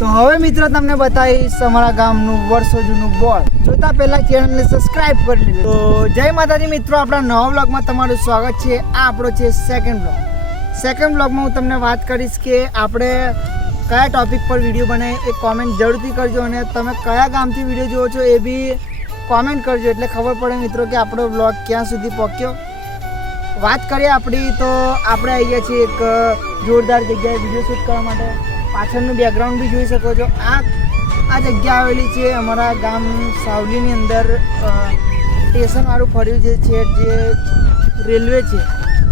તો હવે મિત્રો તમને બતાવીશ અમારા ગામનું વર્ષો જૂનું બોર્ડ. જોતા પહેલા ચેનલને સબસ્ક્રાઇબ કરી લીધું. તો જય માતાજી મિત્રો, આપણા નવા બ્લોગમાં તમારું સ્વાગત છે. આ આપણો છે સેકન્ડ બ્લોગ. સેકન્ડ બ્લોગમાં હું તમને વાત કરીશ કે આપણે કયા ટોપિક પર વિડીયો બનાવીએ એ કોમેન્ટ જરૂરથી કરજો, અને તમે કયા ગામથી વિડીયો જુઓ છો એ બી કોમેન્ટ કરજો, એટલે ખબર પડે મિત્રો કે આપણો બ્લોગ ક્યાં સુધી પહોંચ્યો. વાત કરીએ આપણી, તો આપણે આવી ગયા છીએ એક જોરદાર જગ્યાએ વિડીયો શૂટ કરવા માટે. પાછળનું બેકગ્રાઉન્ડ બી જોઈ શકો છો. આ જગ્યા આવેલી છે અમારા ગામ સાવલીની અંદર. સ્ટેશનવાળું ફર્યું છે જે રેલવે છે,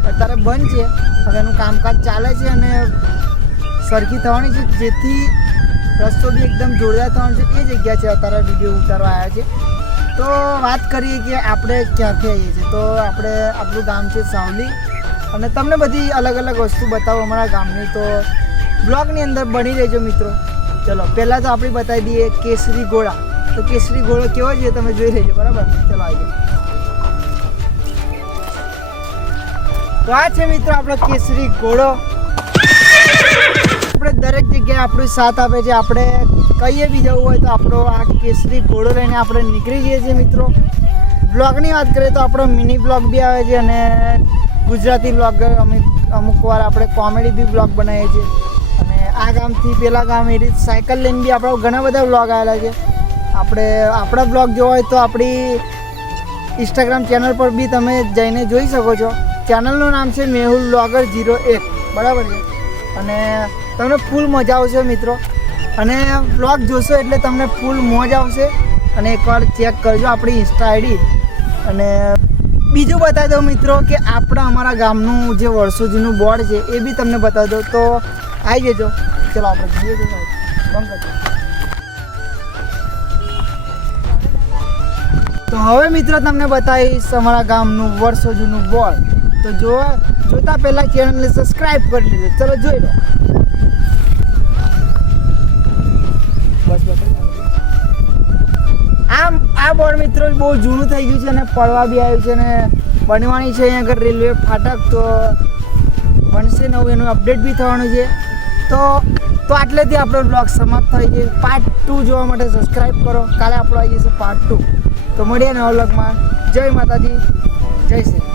અત્યારે બંધ છે. હવે એનું કામકાજ ચાલે છે અને સરખી થવાની છે, જેથી રસ્તો બી એકદમ જોરદાર થવાનો છે. એ જગ્યા છે અત્યારે વિડીયો ઉતારવા આવ્યા છે. તો વાત કરીએ કે આપણે ક્યાંથી આવીએ છીએ. તો આપણું ગામ છે સાવલી, અને તમને બધી અલગ અલગ વસ્તુ બતાવો અમારા ગામની. તો બ્લોગની અંદર બની રહેજો મિત્રો. ચલો પહેલાં તો આપણે બતાવી દઈએ કેસરી ઘોડા. તો કેસરી ઘોડો કેવો છે તમે જોઈ લેજો, બરાબર? ચલો આવી જાઓ. તો આ છે મિત્રો આપણો કેસરી ઘોડો. આપણે દરેક જગ્યાએ આપણો સાથ આપે છે. આપણે કઈએ બી જવું હોય તો આપણો આ કેસરી ઘોડો લઈને આપણે નીકળી જઈએ છીએ મિત્રો. બ્લોગની વાત કરીએ તો આપણો મિની બ્લોગ બી આવે છે, અને ગુજરાતી બ્લોગ અમુક વાર આપણે કોમેડી બી બ્લોગ બનાવીએ છીએ. અને આ ગામથી પેલા ગામ એ રીતે સાયકલ લઈને બી આપણા ઘણા બધા બ્લોગ આવેલા છે. આપણા બ્લોગ જોવા હોય તો આપણી ઇન્સ્ટાગ્રામ ચેનલ પર બી તમે જઈને જોઈ શકો છો. ચેનલનું નામ છે મેહુલ બ્લોગર 01, બરાબર છે? અને તમને ફૂલ મજા આવશે મિત્રો, અને બ્લોગ જોશો એટલે તમને ફૂલ મોજ આવશે. અને એકવાર ચેક કરજો આપણી ઇન્સ્ટા આઈડી. અને બીજું બતાવી દઉં મિત્રો કે અમારા ગામનું જે વર્ષો જૂનું બોર્ડ છે એ બી તમને બતાવી દઉં. તો આવી જજો. ચલો આપણે જઈએ બંધ કરજો. તો હવે મિત્રો તમને બતાવીશ અમારા ગામનું વર્ષો જૂનું બોર્ડ. તો જોતા પહેલાં ચેનલને સબસ્ક્રાઈબ કરી લીધું. ચલો જોઈ લો. બસ આ બોર્ડ મિત્રો બહુ જૂનું થઈ ગયું છે અને પડવા બી આવ્યું છે, અને બનવાની છે અહીંયા આગળ રેલવે ફાટક. તો બનશે નવું, એનું અપડેટ બી થવાનું છે. તો આટલેથી આપણો બ્લોગ સમાપ્ત થઈ છે. પાર્ટ 2 જોવા માટે સબસ્ક્રાઈબ કરો. કાલે આપણો આવી જશે પાર્ટ 2. તો મળીએ નવા બ્લોગમાં. જય માતાજી, જય શ્રી